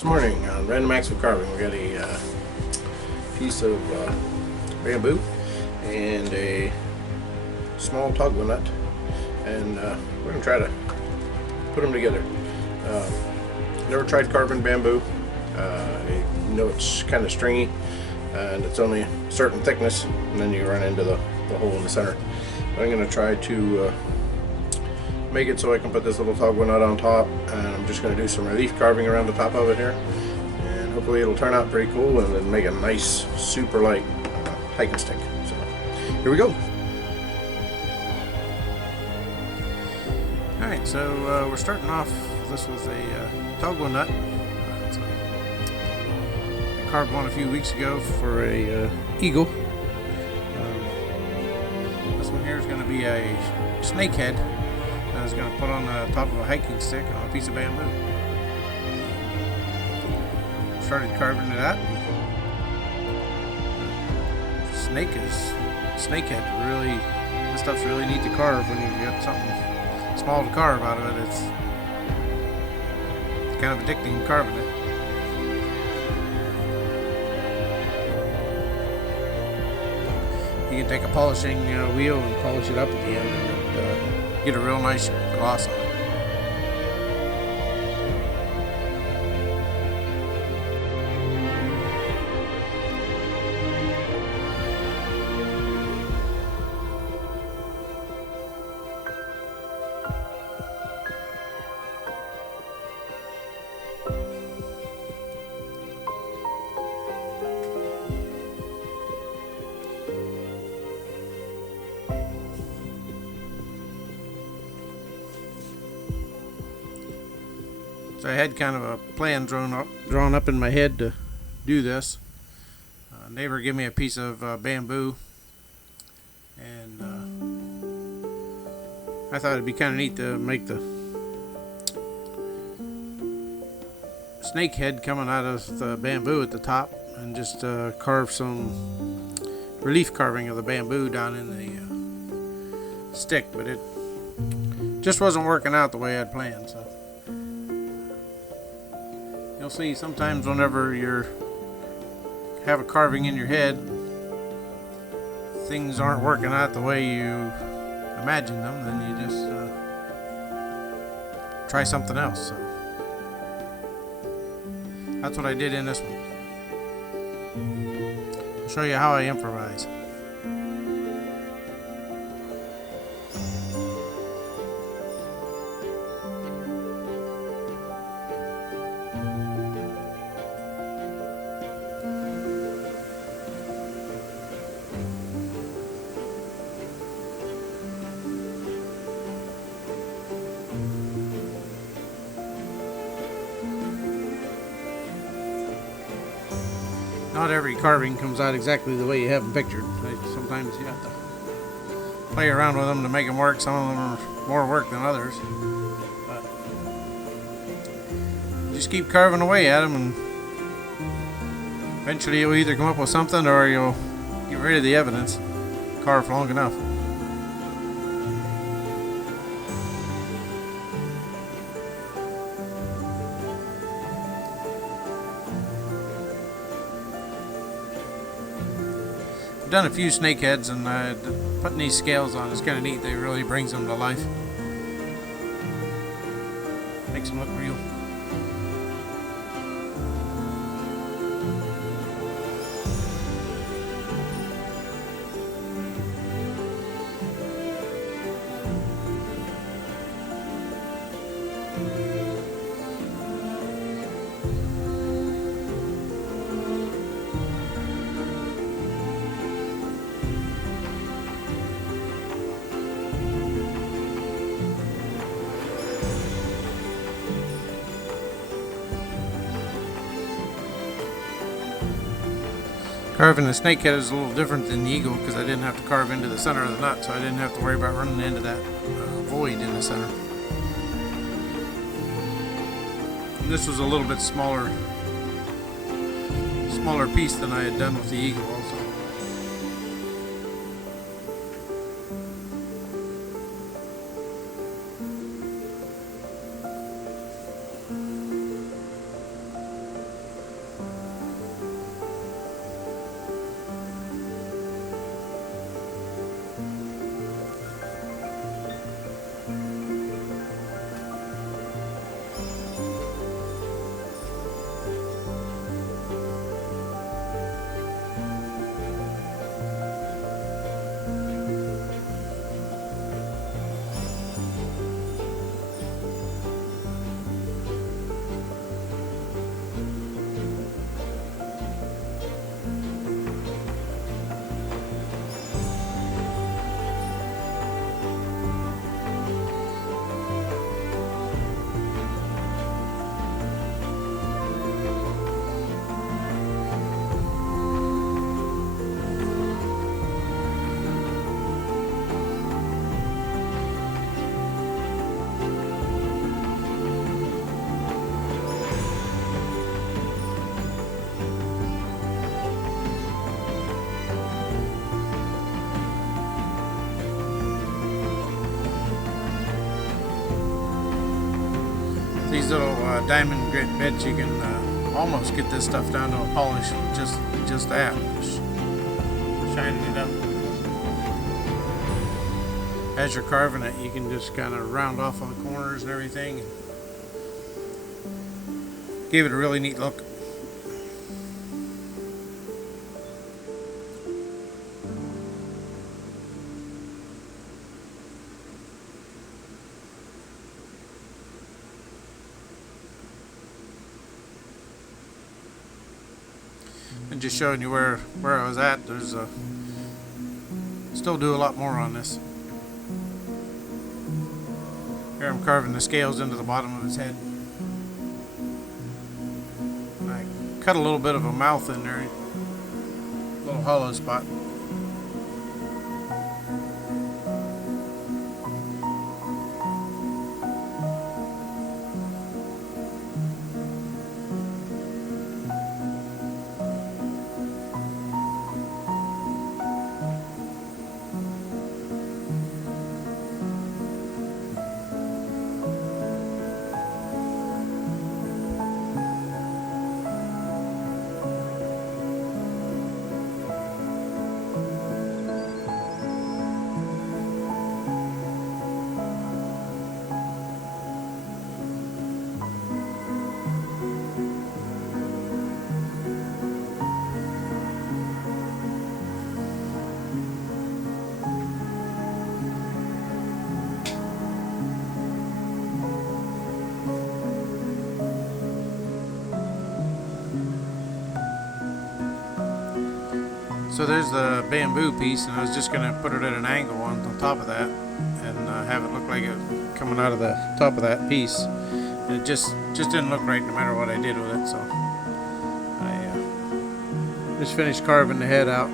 This morning on Random Acts of Carving, we got a piece of bamboo and a small Tagua nut, and we're going to try to put them together. Never tried carving bamboo. I know it's kind of stringy and it's only a certain thickness, and then you run into the hole in the center. But I'm going to try to make it so I can put this little Tagua nut on top, and I'm just going to do some relief carving around the top of it here, and hopefully it'll turn out pretty cool and then make a nice super light hiking stick. So here we go. Alright, so we're starting off this with a Tagua nut. I carved one a few weeks ago for a eagle. This one here is going to be a snake head. I was going to put on the top of a hiking stick on a piece of bamboo. Started carving it out. Snakehead. Really, this stuff's really neat to carve when you get something small to carve out of it. It's kind of addicting carving it. You can take a polishing wheel and polish it up at the end, and get a real nice gloss on it. So I had kind of a plan drawn up in my head to do this. A neighbor gave me a piece of bamboo, and I thought it'd be kind of neat to make the snake head coming out of the bamboo at the top, and just carve some relief carving of the bamboo down in the stick, but it just wasn't working out the way I'd planned. So you'll see sometimes whenever you have a carving in your head, things aren't working out the way you imagine them, then you just try something else. So that's what I did in this one. I'll show you how I improvise. Not every carving comes out exactly the way you have them pictured. Sometimes you have to play around with them to make them work. Some of them are more work than others. But just keep carving away at them, and eventually you'll either come up with something or you'll get rid of the evidence. Carve long enough. Done a few snake heads, and putting these scales on is kind of neat. They really brings them to life. Makes them look real. Carving the snake head is a little different than the eagle because I didn't have to carve into the center of the nut, so I didn't have to worry about running into that void in the center. And this was a little bit smaller piece than I had done with the eagle also. these little diamond grit bits, you can almost get this stuff down to a polish with just that, just shining it up. As you're carving it, you can just kind of round off on the corners and everything, and give it a really neat look. And just showing you where I was at. There's still do a lot more on this. Here I'm carving the scales into the bottom of his head. And I cut a little bit of a mouth in there, a little hollow spot. So there's the bamboo piece, and I was just going to put it at an angle on top of that and have it look like it coming out of the top of that piece. And it just didn't look right no matter what I did with it, so I just finished carving the head out,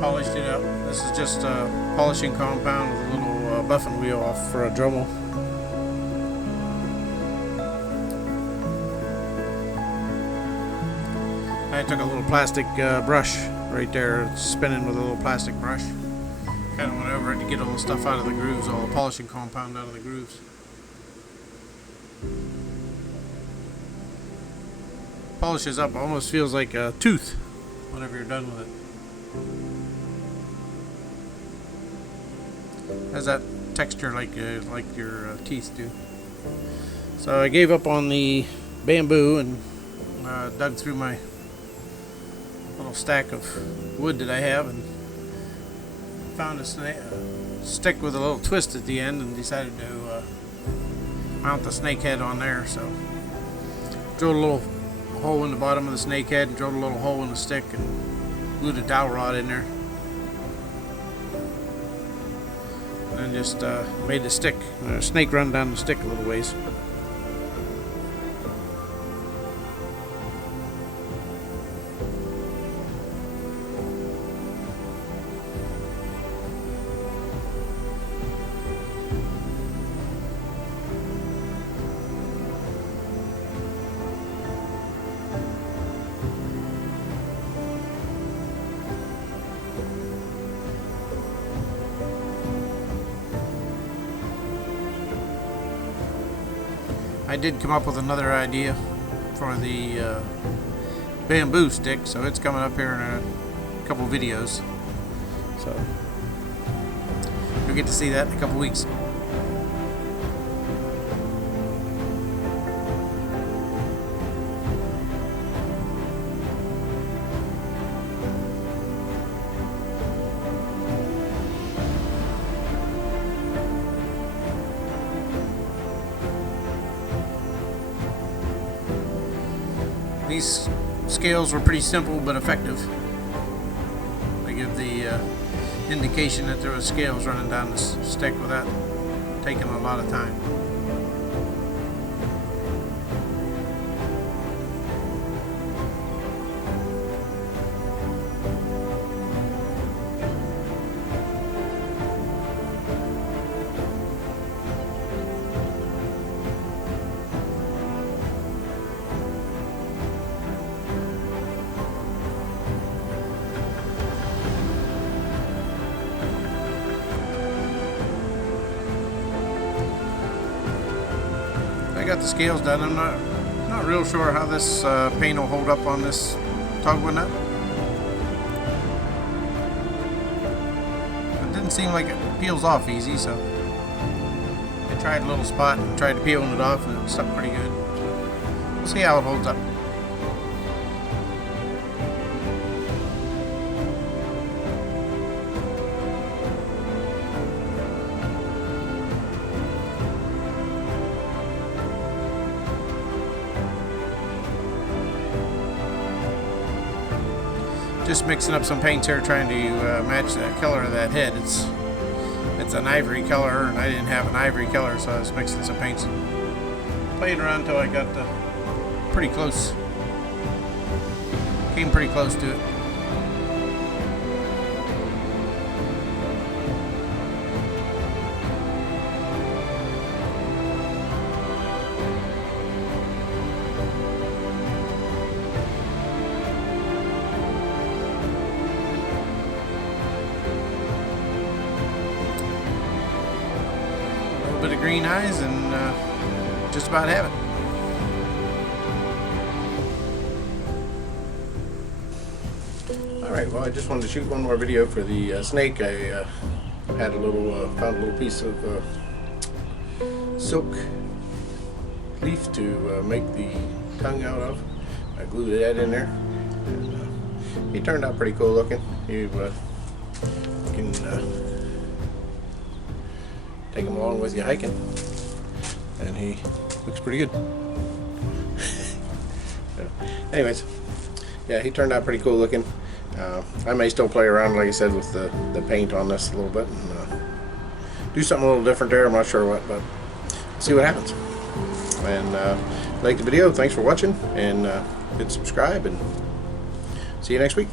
polished it up. This is just a polishing compound with a little buffing wheel off for a Dremel. I took a little plastic brush right there, spinning with a little plastic brush. Kind of went over it to get all the stuff out of the grooves, all the polishing compound out of the grooves. Polishes up, almost feels like a tooth whenever you're done with it. Has that texture like your teeth do. So I gave up on the bamboo and dug through my little stack of wood that I have and found a stick with a little twist at the end and decided to mount the snake head on there. So drilled a little hole in the bottom of the snake head and drilled a little hole in the stick and glued a dowel rod in there, and then just made the snake run down the stick a little ways. I did come up with another idea for the bamboo stick, so it's coming up here in a couple videos. So you'll get to see that in a couple weeks. These scales were pretty simple but effective. They give the indication that there was scales running down the stick without taking a lot of time. I got the scales done. I'm not real sure how this paint will hold up on this Tagua nut. It didn't seem like it peels off easy, so I tried a little spot and tried peeling it off, and it stuck pretty good. We'll see how it holds up. Just mixing up some paints here, trying to match the color of that head. It's an ivory color, and I didn't have an ivory color, so I was mixing some paints. Played around until I got pretty close. Came pretty close to it. Bit of green eyes and just about have it. Alright, well, I just wanted to shoot one more video for the snake. I had a little, found a little piece of silk leaf to make the tongue out of. I glued that in there. And, he turned out pretty cool looking. You can take him along with you hiking, and he looks pretty good. So, anyways, yeah, he turned out pretty cool looking. I may still play around, like I said, with the paint on this a little bit and do something a little different there. I'm not sure what, but see what happens. And like the video, thanks for watching, and hit subscribe, and see you next week.